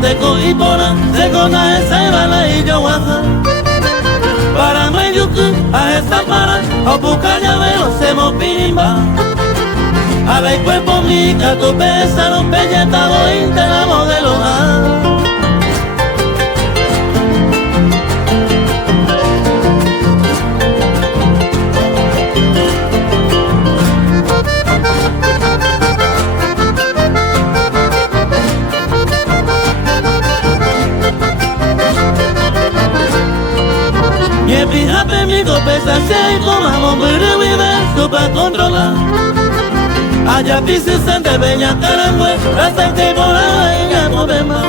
teco y pora, se cona esa y bala y yo guaja. Para no yuku, a esta para, a buscar llavero, se mopimba. A ver cuerpo mica, tu pesa, los pelletados, la modelo A. Y fíjate mi copesa se como pero vive su pa' controlar. Allá pise sente beña carangüe, la sente por la ella no ve más.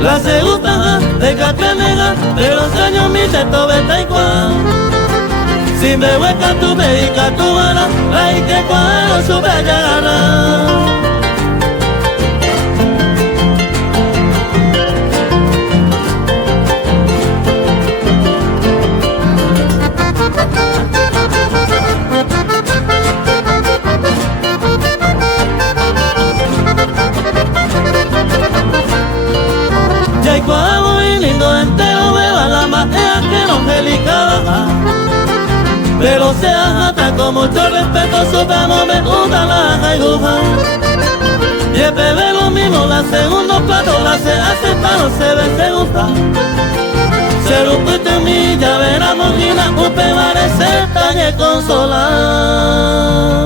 La se gusta de capenega, pero sueño mi teto vete y cuá. Si me hueca tu veica tu gana, la y que cuá no sube a llegar. Y cuando muy lindo entero me va la magia que no delicada. Pero se ajata con mucho respeto, supamos me gusta la jaibuja. Y el bebé lo mismo, la segundo plato, la se acepta, no se ve, se gusta. Se lo puto en mi ya verá mojina, un pe parece talle consolar.